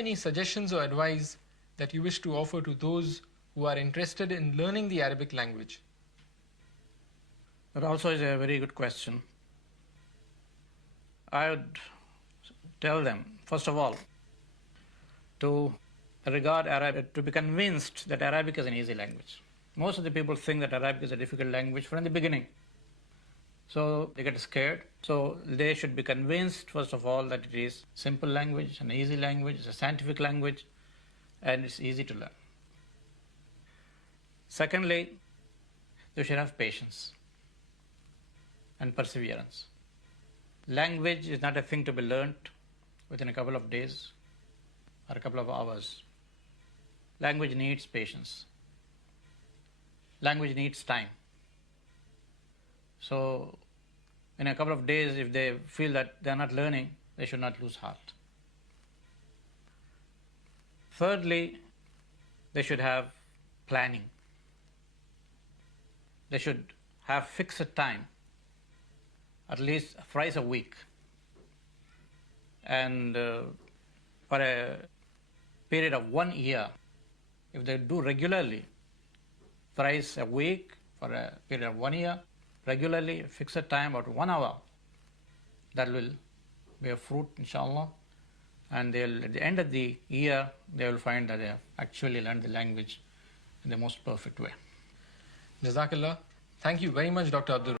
any suggestions or advice that you wish to offer to those who are interested in learning the Arabic language? That also is a very good question. I would tell them, first of all, to regard Arabic, to be convinced that Arabic is an easy language. Most of the people think that Arabic is a difficult language from the beginning. So they get scared. So they should be convinced, first of all, that it is a simple language, an easy language, it's a scientific language, and it's easy to learn. Secondly, they should have patience and perseverance. Language is not a thing to be learnt within a couple of days or a couple of hours. Language needs patience. Language needs time. So in a couple of days, if they feel that they are not learning, they should not lose heart. Thirdly, they should have planning. They should have fixed time, at least thrice a week. And for a period of 1 year, if they do regularly, thrice a week for a period of 1 year, regularly, fixed time, about 1 hour, that will bear fruit, inshallah. And they'll, at the end of the year, they will find that they have actually learned the language in the most perfect way. Jazakallah. Thank you very much, Dr. Abdur.